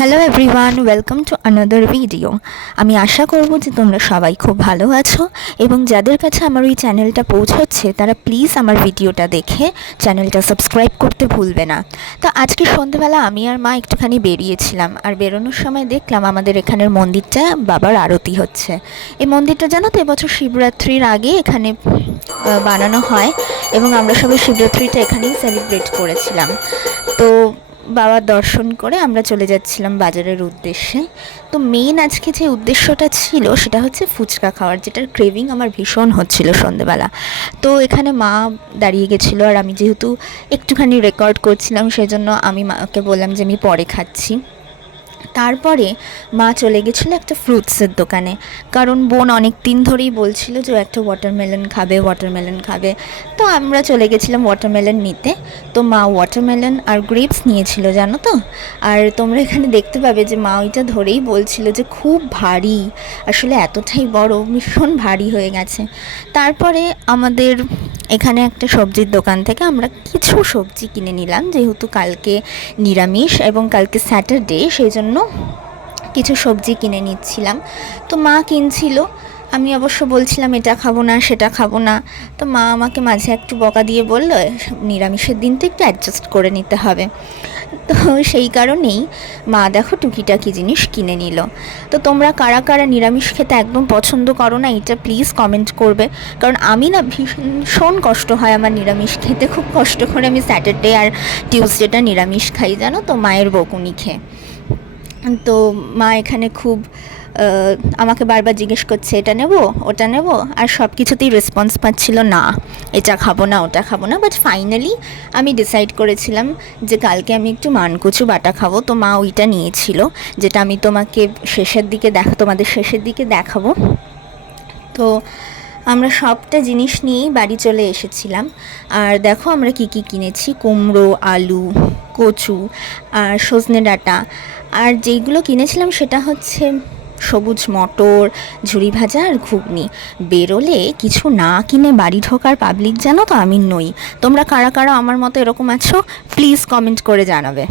Hello everyone, welcome to another video. আমি আশা করব যে তোমরা সবাই খুব ভালো আছো এবং যাদের কাছে আমার ওই চ্যানেলটা পৌঁছচ্ছে তারা প্লিজ আমার ভিডিওটা দেখে চ্যানেলটা সাবস্ক্রাইব করতে ভুলবে না। তো আজকে সন্ধ্যেবেলা আমি আর মা একটুখানি বেরিয়েছিলাম, আর বেরোনোর সময় দেখলাম আমাদের এখানের মন্দিরটা বাবার আরতি হচ্ছে। এই মন্দিরটা জানো তো এবছর শিবরাত্রির আগে এখানে বানানো হয় এবং আমরা সবাই শিবরাত্রিটা এখানেই সেলিব্রেট করেছিলাম। তো বাবার দর্শন করে আমরা চলে যাচ্ছিলাম বাজারের উদ্দেশ্যে। তো মেইন আজকে যে উদ্দেশ্যটা ছিল সেটা হচ্ছে ফুচকা খাওয়ার, যেটার ক্রেভিং আমার ভীষণ হচ্ছিল সন্ধেবেলা। তো এখানে মা দাঁড়িয়ে গেছিলো, আর আমি যেহেতু একটুখানি রেকর্ড করছিলাম সেজন্য আমি মাকে বললাম যে আমি পরে খাচ্ছি। তারপরে মা চলে গেছিলো একটা ফ্রুটসের দোকানে, কারণ বোন অনেক দিন ধরেই বলছিল যে একটা ওয়াটারমেলন খাবে। তো আমরা চলে গেছিলাম ওয়াটারমেলন নিতে। তো মা ওয়াটারমেলন আর গ্রেপস নিয়েছিল জানো তো। আর তোমরা এখানে দেখতে পাবে যে মা ওইটা ধরেই বলছিল যে খুব ভারী, আসলে এতটাই বড়, ভীষণ ভারী হয়ে গেছে। তারপরে আমাদের এখানে একটা সবজির দোকান থেকে আমরা কিছু সবজি কিনে নিলাম, যেহেতু কালকে নিরামিষ এবং কালকে স্যাটারডে, সেই জন্য কিছু সবজি কিনে নিচ্ছিলাম। তো মা কিনছিল, আমি অবশ্য বলছিলাম এটা খাবো না সেটা খাবো না। তো মা আমাকে মাঝে একটু বকা দিয়ে বলল নিরামিষের দিন তো একটু অ্যাডজাস্ট করে নিতে হবে। তো সেই কারণেই মা দেখো টুকিটাকি জিনিস কিনে নিল। তো তোমরা কারা কারা নিরামিষ খেতে একদম পছন্দ করো না এটা প্লিজ কমেন্ট করবে, কারণ আমি না ভীষণ কষ্ট হয় আমার নিরামিষ খেতে, খুব কষ্ট করে আমি স্যাটারডে আর টিউসডেটা নিরামিষ খাই জানো তো, মায়ের বকুনি খেয়ে। তো মা এখানে খুব আমাকে বারবার জিজ্ঞেস করছে এটা নেব ওটা নেব, আর সব কিছুতেই রেসপন্স পাচ্ছিল না, এটা খাবো না ওটা খাবো না। বাট ফাইনালি আমি ডিসাইড করেছিলাম যে কালকে আমি একটু মানকচু বাটা খাবো। তো মা ওইটা নিয়েছিল, যেটা আমি তোমাদের শেষের দিকে দেখাবো। তো আমরা সবটা জিনিস নিয়েই বাড়ি চলে এসেছিলাম। আর দেখো আমরা কি কি কিনেছি: কুমড়ো, আলু, কচু আর সজনে ডাঁটা। আর যেইগুলো কিনেছিলাম সেটা হচ্ছে সবুজ মটর, ঝুরি ভাজা আর ঘুগনি। বেরোলে কিছু না কিনে বাড়ি ঢোকার পাবলিক জানো তো আমি নই। তোমরা কারা কারা আমার মতো এরকম আছো প্লিজ কমেন্ট করে জানাবে।